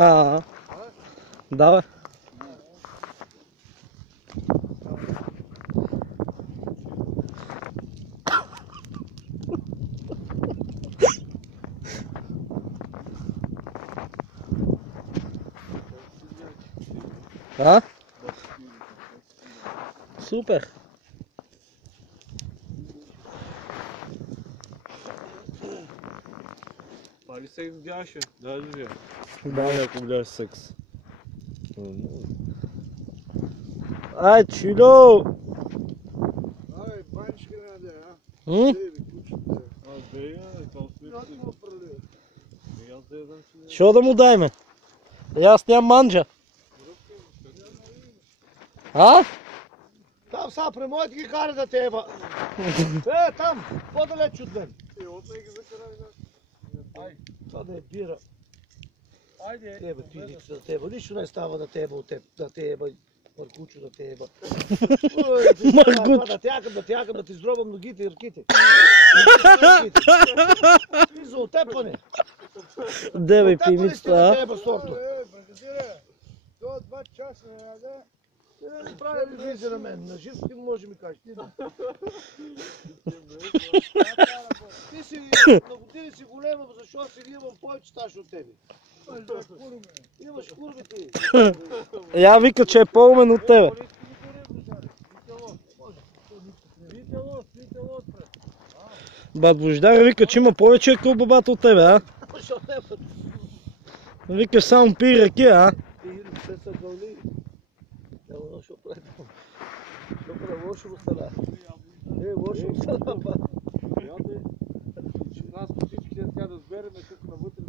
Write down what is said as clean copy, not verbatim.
А, да, бе. А? Супер. Пали секс гяше, даже вие. Да. Ако гледаш секс. Ай, чило! Ай, баничка не даде, а? М? Деви, кучета. Аз дея, това смисъл. Как му пролее? И аз дея знам, че не. Що да му дайме? Аз нямам манджа. А? Там са, премойте ги кара да теба. Там, по-далеч от мен. Отне ги закарай на. Ай, това да е бира. Айде. Тебе, ти нищо да теба. Нищо не става да теба от теб. Да теба. Маркучо да теба. Маркучо. Да тягам, да ти здробам ногите и ръките. И за отепване. Деве Отепване пимицата, сте да а? теба сорто. Бригадире, до 2 часа не яде. Не прави визия на мен. На жив ти може да ми кажеш. Ти си на години си голема, защото си имам повече стаж от тебе. Имаш курви ти. Я вика, че е по-умен от тебе. Бат Бождар вика, че има повече акъл бабата от тебе, а? Защо не път? Викаш само пи ракия, а? Ти те са вълни. Няма защо прави това. Защо прави лошо му стана? Лошо му стана, па. Нас по всички тя да сбереме тук навътре